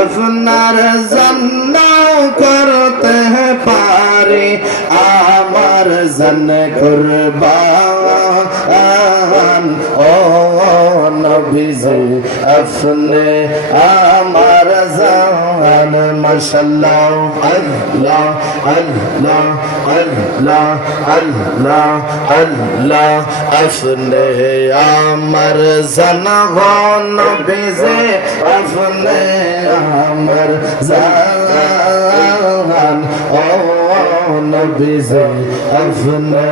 আপনার জন্য করতে পারি আমার জন কুরবান ও নবীজি আপনি আমার জান মাশাআল্লাহ আল্লাহ আল্লাহ আল্লাহ আল্লাহ আল্লাহ আপনি আমার জান নবীজি আপনি আমার জান ও নবীজি আপনি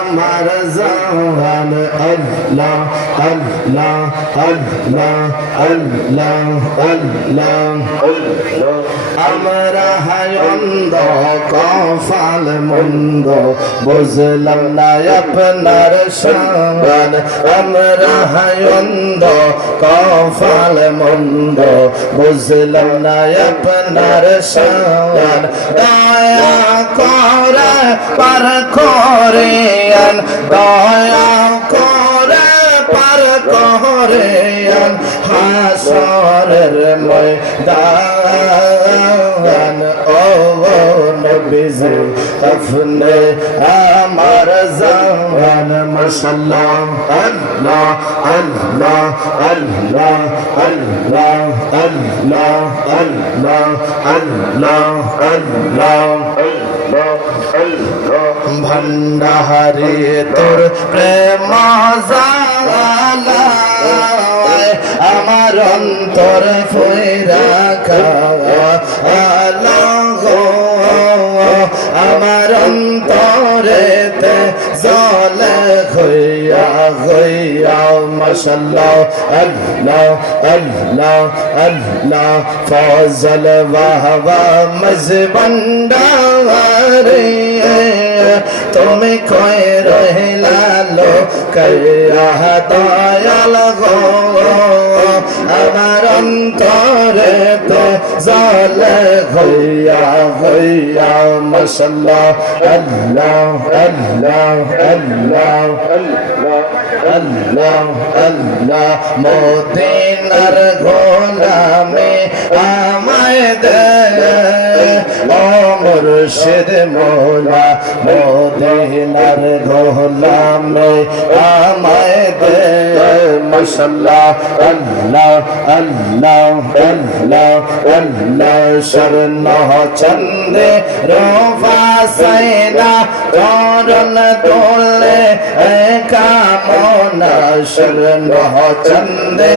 আমার জান আল্লাহ আল্লাহ আল্লাহ আল্লাহ আল্লাহ আমরা হায়ন্দ কফাল মন্দ বুঝলাম না আপনার শান আমরা হায়ন্দ কফাল মন্দ বুঝলাম না আপনার শান দয়া করে পার করেন দয়া করে পার করেন হাসরের ময়দান ও নবীজি আপনি আমার জান মাশাআল্লাহ আল্লাহ আল্লাহ আল্লাহ আল্লাহ আল্লাহ আল্লাহ আল্লাহ আল্লাহ ভন্ডারে তোর প্রেম জালায় আমার অন্তর ফইরা খাওয়া আমার অন্তরেতে জলে হইয়া হইয়া মাশাআল্লাহ আল্লাহ আল্লাহ আল্লাহ ফজল ওয়াহবা মজবন্ডারে তুমি কই রহিলা লোকায়া দয়াল গো আমার অন্তরেতে জলে হইয়া হইয়া মাশাআল্লাহ আল্লাহ আল্লাহ আল্লাহ আল্লাহ আল্লাহ মদিনার গোলামে আমায় দে ও মুর্শিদ মওলা মদিনার গোলামে আমায় দে মাশাআল্লাহ আল্লাহ আল্লাহ আল্লাহ আল্লাহ শরণ চন্দে রোফা সাইনা করন তোলে কামনা শরণ চন্দে